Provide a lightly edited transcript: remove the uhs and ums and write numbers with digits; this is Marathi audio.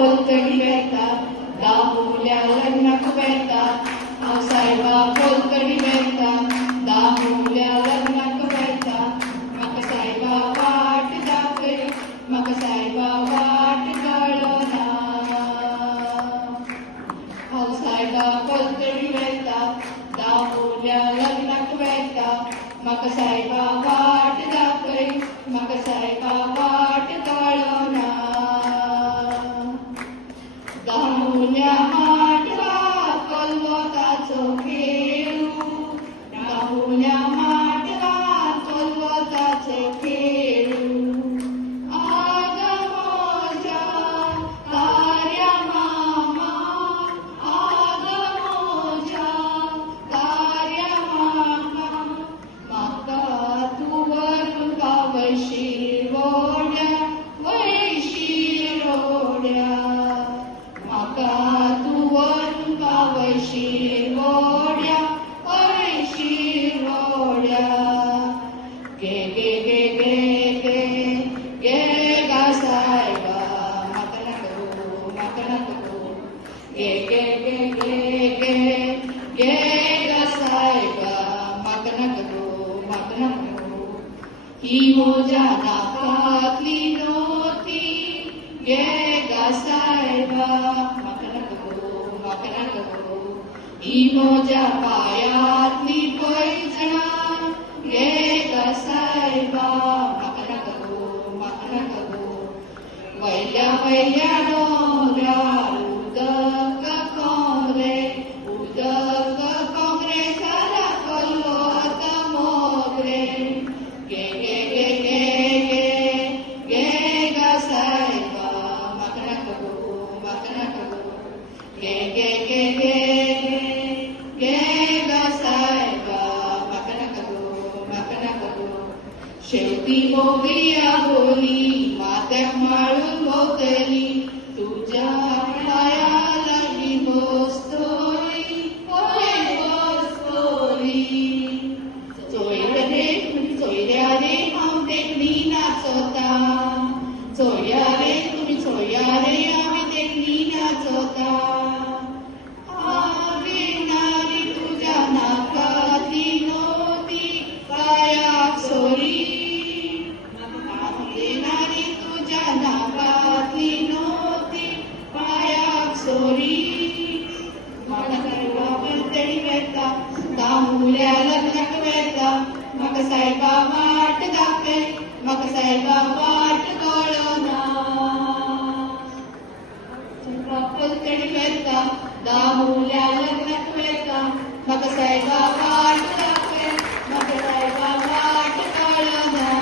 पोलतडी वेता दामुल्या लग्नाक वेता हांव सायबा पोलतडी वेता दामुल्या लग्नाक वेता म्हाका सायबा वाट दाखय म्हाका सायबा वाट कळना हांव सायबा पोलतडी वेता दामुल्या लग्नाक वेता म्हाका सायबा वाट दाखय म्हाका सायबा वाट कळना दामुल्या माटवा कलवताचो खेळू दामुल्या माटवा कलवताचो खेळू आग मोजा तार्या मामा आग मोजा तार्या मामा म्हाका तूं व्हरून पावयशीर रोड्या वयशीर रोड्या म्हाका तूं व्हरून पावयशीर रोड्या वयशीर रोड्या गे गे गे गे गे गे गा सायबा म्हाका नाका गे गे गे गे गे गे गा सायबा म्हाका नाका ही म्हज्या नाकातली नोती गे गा सायबा म्हाका नाका ही म्हज्या पायांतली पैजणां गे गा सायबा म्हाका नाका वयल्या वयल्या डोंगरार उदक कोंगरे सारा कल्लोत मोगरे गे गे गे गे गे गे गा सायबा म्हाका नाका गे गे गे गे गे गा सायबा म्हाका नाका शेवटी मोगरिया बोली माथ्याक माळून भोंवतली तुज्या पांया लागीं बसतली चोयल्या रे हांव देखणी नाचता चोया रे तुमी चोया रे आमी देखणी नाचता नारी तुज्या नाकातली नोती पांयाक सोरी नारी तुज्या नाकातली नोती पांयाक सोरी म्हाका सायबा पोलतडी वेता दामुल्या लग्नाक वेता म्हाका सायबा वाट दाखय म्हाका सायबा वाट कळना सायबा पोलतडी वेता दामुल्या लग्नाक वेता म्हाका सायबा वाट दाखय म्हाका सायबा वाट कळना